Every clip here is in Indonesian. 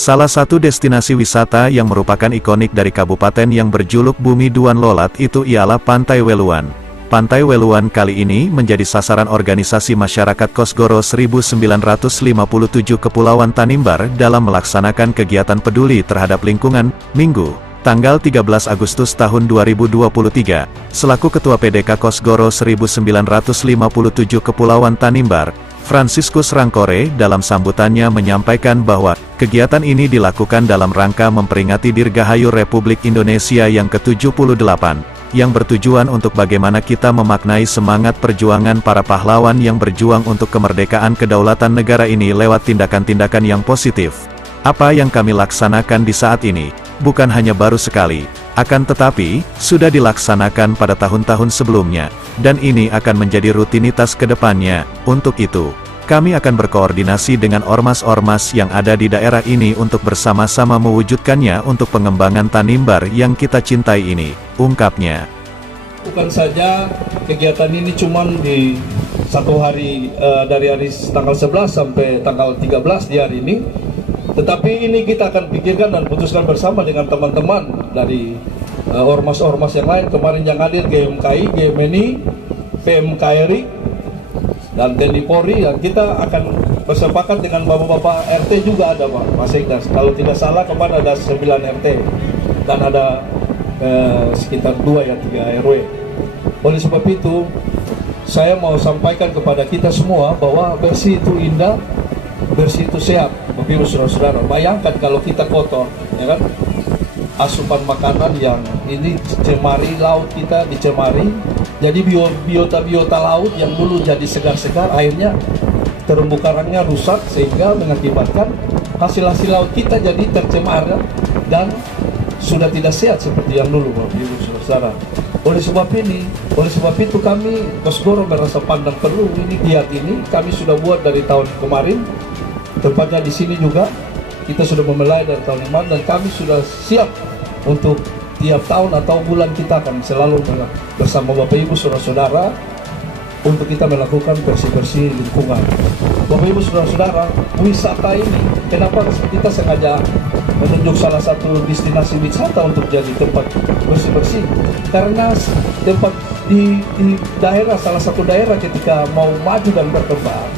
Salah satu destinasi wisata yang merupakan ikonik dari kabupaten yang berjuluk Bumi Duan Lolat itu ialah Pantai Weluan. Pantai Weluan kali ini menjadi sasaran organisasi masyarakat Kosgoro 1957 Kepulauan Tanimbar dalam melaksanakan kegiatan peduli terhadap lingkungan, Minggu, tanggal 13 Agustus tahun 2023, selaku Ketua PDK Kosgoro 1957 Kepulauan Tanimbar, Franciscus Rangkore dalam sambutannya menyampaikan bahwa kegiatan ini dilakukan dalam rangka memperingati Dirgahayu Republik Indonesia yang ke-78, yang bertujuan untuk bagaimana kita memaknai semangat perjuangan para pahlawan yang berjuang untuk kemerdekaan kedaulatan negara ini lewat tindakan-tindakan yang positif. Apa yang kami laksanakan di saat ini, bukan hanya baru sekali, akan tetapi, sudah dilaksanakan pada tahun-tahun sebelumnya, dan ini akan menjadi rutinitas ke depannya. Untuk itu, kami akan berkoordinasi dengan ormas-ormas yang ada di daerah ini untuk bersama-sama mewujudkannya untuk pengembangan Tanimbar yang kita cintai ini, ungkapnya. Bukan saja kegiatan ini cuma di satu hari, dari hari tanggal 11 sampai tanggal 13 di hari ini, tetapi ini kita akan pikirkan dan putuskan bersama dengan teman-teman dari ormas-ormas yang lain. Kemarin yang hadir GMKI, GMNI, PMKRI, dan TNI Polri, dan kita akan bersepakat dengan bapak-bapak RT juga ada Pak Sekdas. Kalau tidak salah kemarin ada 9 RT dan ada sekitar 2 ya 3 RW. Oleh sebab itu saya mau sampaikan kepada kita semua bahwa bersih itu indah, bersih itu sehat. Bapak Ibu Saudara-saudara, bayangkan kalau kita kotor, ya kan? Asupan makanan yang ini cemari, laut kita dicemari, jadi biota-biota laut yang dulu jadi segar-segar, akhirnya terumbu karangnya rusak sehingga mengakibatkan hasil-hasil laut kita jadi tercemar dan sudah tidak sehat seperti yang dulu, Bapak Ibu Saudara. Oleh sebab itu kami Kosgoro merasa pandang perlu ini giat ini kami sudah buat dari tahun kemarin. Tepatnya di sini juga kita sudah memulai dari tahun kemarin dan kami sudah siap untuk tiap tahun atau bulan kita akan selalu bersama Bapak Ibu Saudara-saudara untuk kita melakukan bersih-bersih lingkungan. Bapak Ibu Saudara-saudara, wisata ini kenapa kita sengaja menunjuk salah satu destinasi wisata untuk jadi tempat bersih-bersih? Karena tempat di daerah, salah satu daerah ketika mau maju dan berkembang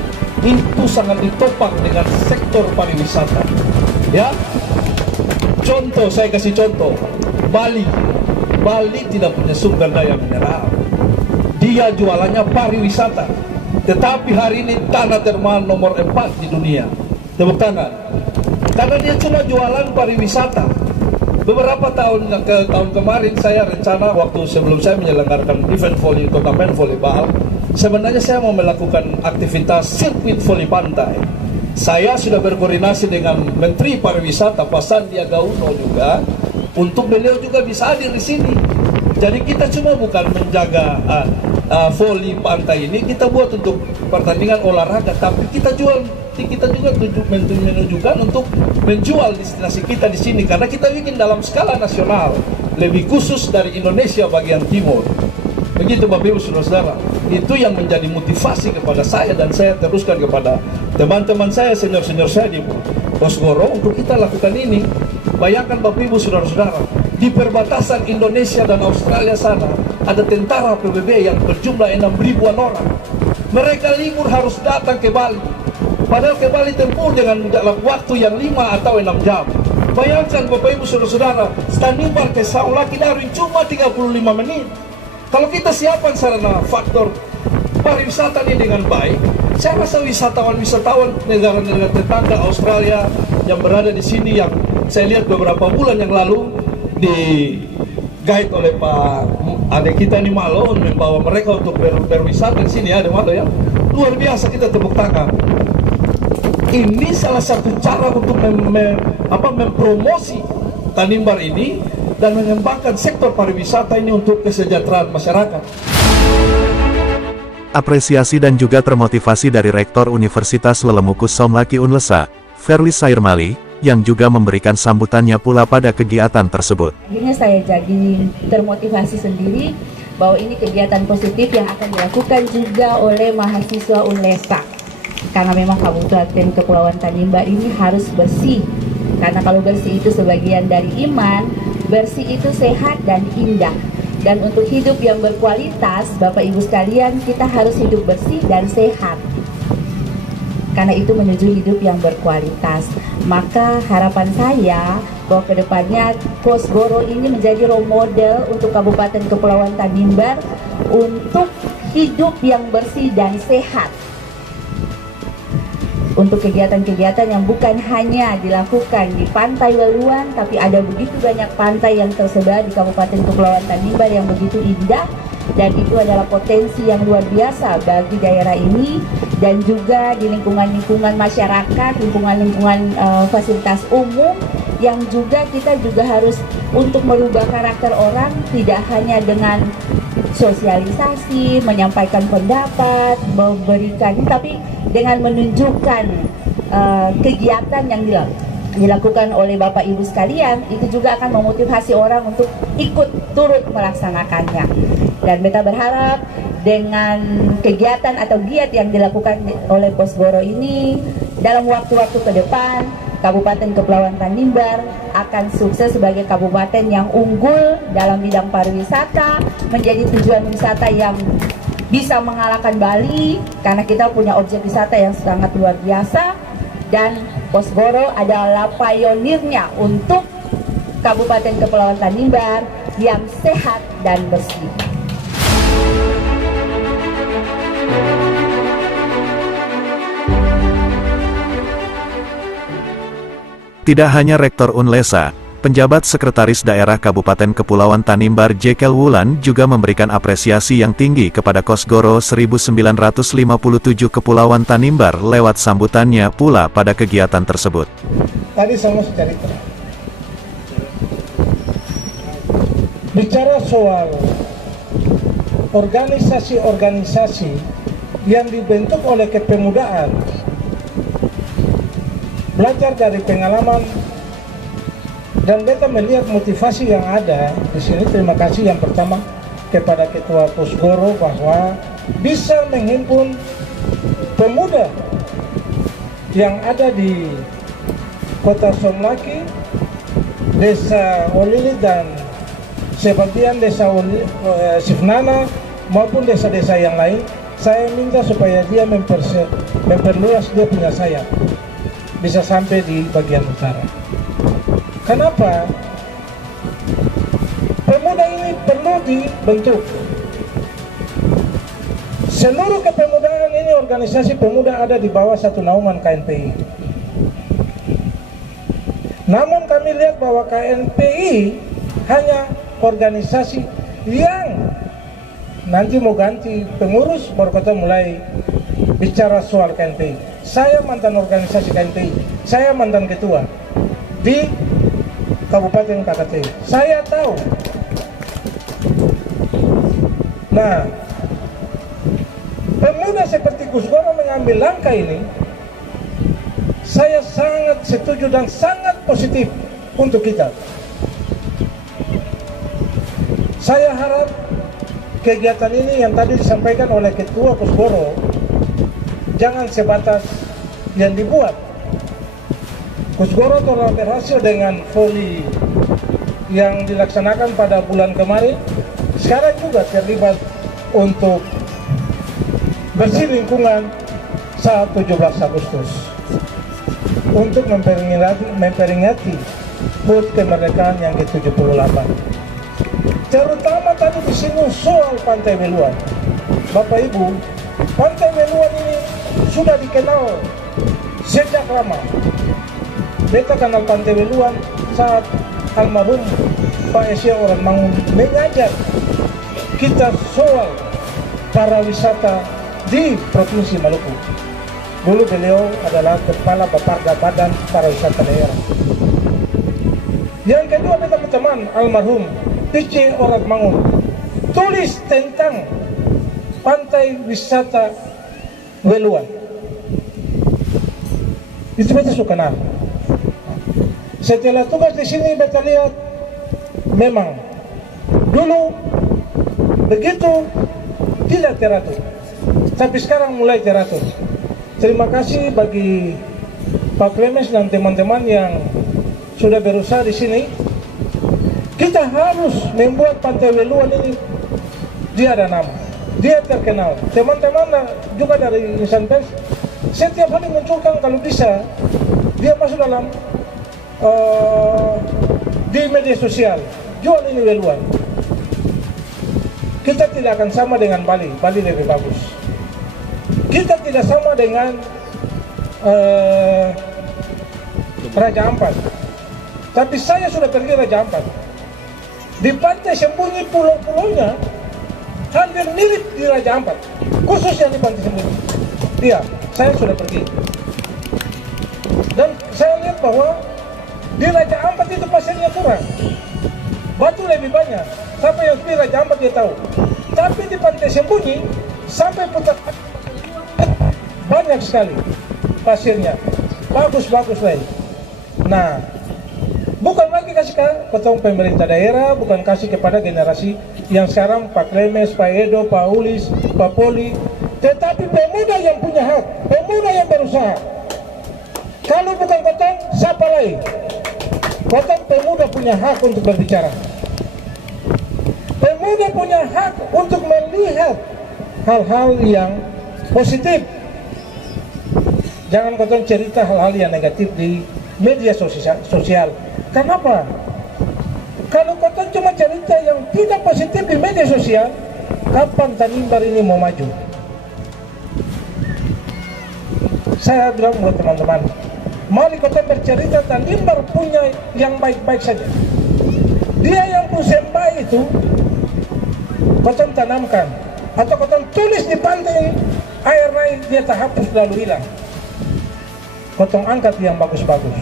itu sangat ditopang dengan sektor pariwisata. Ya, contoh saya kasih contoh, Bali tidak punya sumber daya mineral, dia jualannya pariwisata, tetapi hari ini tanah termahal nomor 4 di dunia. Tepuk tangan, karena dia cuma jualan pariwisata. Beberapa tahun kemarin saya rencana waktu sebelum saya menyelenggarakan event volley, turnamen volleyball, sebenarnya saya mau melakukan aktivitas sirkuit voli pantai. Saya sudah berkoordinasi dengan Menteri Pariwisata Pak Sandiaga Uno juga, untuk beliau juga bisa hadir di sini. Jadi kita cuma bukan menjaga voli pantai ini, kita buat untuk pertandingan olahraga, tapi kita juga menunjukkan untuk menjual destinasi kita di sini, karena kita bikin dalam skala nasional, lebih khusus dari Indonesia bagian timur. Begitu Bapak Ibu Saudara-saudara, itu yang menjadi motivasi kepada saya dan saya teruskan kepada teman-teman saya, senior-senior saya di Kosgoro untuk kita lakukan ini. Bayangkan Bapak Ibu Saudara-saudara, di perbatasan Indonesia dan Australia sana ada tentara PBB yang berjumlah 6.000-an orang. Mereka libur harus datang ke Bali, padahal ke Bali tempuh dengan dalam waktu yang 5 atau 6 jam. Bayangkan Bapak Ibu Saudara-saudara, Tanimbar ke Saulaki Darwin cuma 35 menit. Kalau kita siapkan sarana faktor pariwisata ini dengan baik, saya rasa wisatawan negara-negara tetangga Australia yang berada di sini, yang saya lihat beberapa bulan yang lalu di guide oleh Pak adik kita ini Malo, membawa mereka untuk berwisata di sini, ada Malo ya, luar biasa, kita tepuk tangan. Ini salah satu cara untuk mempromosi Tanimbar ini dan mengembangkan sektor pariwisata ini untuk kesejahteraan masyarakat. Apresiasi dan juga termotivasi dari Rektor Universitas Lelemukus Somlaki Unlesa, Ferli Sairmali, yang juga memberikan sambutannya pula pada kegiatan tersebut. Akhirnya saya jadi termotivasi sendiri bahwa ini kegiatan positif yang akan dilakukan juga oleh mahasiswa Unlesa. Karena memang Kabupaten Kepulauan Tanimbar ini harus bersih Karena kalau bersih itu sebagian dari iman, bersih itu sehat dan indah. Dan untuk hidup yang berkualitas, Bapak Ibu sekalian, kita harus hidup bersih dan sehat. Karena itu menuju hidup yang berkualitas. Maka harapan saya bahwa kedepannya Kosgoro ini menjadi role model untuk Kabupaten Kepulauan Tanimbar untuk hidup yang bersih dan sehat. Untuk kegiatan-kegiatan yang bukan hanya dilakukan di Pantai Weluan, tapi ada begitu banyak pantai yang tersebar di Kabupaten Kepulauan Tanimbar yang begitu indah, dan itu adalah potensi yang luar biasa bagi daerah ini, dan juga di lingkungan-lingkungan masyarakat, lingkungan-lingkungan fasilitas umum, yang juga kita juga harus untuk merubah karakter orang, tidak hanya dengan sosialisasi, menyampaikan pendapat, memberikan, tapi dengan menunjukkan kegiatan yang dilakukan oleh Bapak Ibu sekalian, itu juga akan memotivasi orang untuk ikut turut melaksanakannya. Dan beta berharap dengan kegiatan atau giat yang dilakukan oleh Kosgoro ini, dalam waktu-waktu ke depan Kabupaten Kepulauan Tanimbar akan sukses sebagai kabupaten yang unggul dalam bidang pariwisata, menjadi tujuan wisata yang bisa mengalahkan Bali, karena kita punya objek wisata yang sangat luar biasa, dan Kosgoro adalah pionirnya untuk Kabupaten Kepulauan Tanimbar yang sehat dan bersih. Tidak hanya Rektor Unlesa, penjabat Sekretaris Daerah Kabupaten Kepulauan Tanimbar Jekel Wulan juga memberikan apresiasi yang tinggi kepada Kosgoro 1957 Kepulauan Tanimbar lewat sambutannya pula pada kegiatan tersebut. Tadi saya mau cerita. Bicara soal organisasi-organisasi yang dibentuk oleh kepemudaan, belajar dari pengalaman, dan beta melihat motivasi yang ada di sini. Terima kasih yang pertama kepada Ketua Kosgoro bahwa bisa menghimpun pemuda yang ada di Kota Somlaki, Desa Olili, dan sebagian Desa Sifnana maupun desa-desa yang lain. Saya minta supaya dia memperluas dia punya sayap, bisa sampai di bagian utara. Kenapa? Pemuda ini perlu dibentuk. Seluruh kepemudaan ini, organisasi pemuda ada di bawah satu naungan KNPI. Namun kami lihat bahwa KNPI hanya organisasi yang nanti mau ganti pengurus, baru kita mulai bicara soal KNPI. Saya mantan organisasi KNPI, saya mantan ketua di Kabupaten KKT. Saya tahu. Nah, pemuda seperti Kosgoro mengambil langkah ini, saya sangat setuju dan sangat positif untuk kita. Saya harap kegiatan ini yang tadi disampaikan oleh Ketua Kosgoro jangan sebatas yang dibuat. Kosgoro telah berhasil dengan voli yang dilaksanakan pada bulan kemarin. Sekarang juga terlibat untuk bersih lingkungan saat 17 Agustus untuk memperingati HUT kemerdekaan yang ke-78. Terutama tadi disinggung soal Pantai Weluan. Bapak Ibu, Pantai Weluan ini sudah dikenal sejak lama. Beta kenal Pantai Weluan saat almarhum Pak Esya Orang Mangun mengajar kita soal para wisata di Provinsi Maluku. Dulu beliau adalah Kepala Baparda Badan Pariwisata Daerah. Yang kedua, beta teman almarhum PC Orang Mangun tulis tentang pantai wisata Weluan. Itu beta suka kenal. Setelah tugas di sini beta lihat memang dulu begitu tidak teratur, tapi sekarang mulai teratur. Terima kasih bagi Pak Klemes dan teman-teman yang sudah berusaha di sini, kita harus membuat Pantai Weluan ini dia ada nama, dia terkenal. Teman-teman juga dari insan pers setiap hari munculkan kalau bisa dia masuk dalam di media sosial, jual ini Weluan. Kita tidak akan sama dengan Bali, Bali lebih bagus. Kita tidak sama dengan Raja Ampat. Tapi saya sudah pergi Raja Ampat. Di pantai sembunyi pulau-pulaunya hampir mirip di Raja Ampat, khususnya di pantai sembunyi. Iya, saya sudah pergi. Dan saya lihat bahwa di Raja Ampat itu pasirnya kurang, batu lebih banyak. Siapa yang pergi Raja Ampat dia tahu. Tapi di pantai sembunyi sampai putar banyak sekali pasirnya, bagus-bagus lagi. Nah, bukan lagi kasih ke potong pemerintah daerah, bukan kasih kepada generasi yang sekarang Pak Lemes, Pak Edo, Pak Ulis, Pak Poli, tetapi pemuda yang punya hak, pemuda yang berusaha. Kalau bukan potong, siapa lagi? Potong pemuda punya hak untuk berbicara. Pemuda punya hak untuk melihat hal-hal yang positif. Jangan kotong cerita hal-hal yang negatif di media sosial. Kenapa? Kalau kotong cuma cerita yang tidak positif di media sosial, kapan Tanimbar ini mau maju? Saya bilang buat teman-teman, mari kotong bercerita Tanimbar punya yang baik-baik saja. Dia yang Pusembah itu kotong tanamkan atau kotong tulis di pantai, air naik dia tak hapus lalu hilang. Kotong angkat yang bagus-bagus.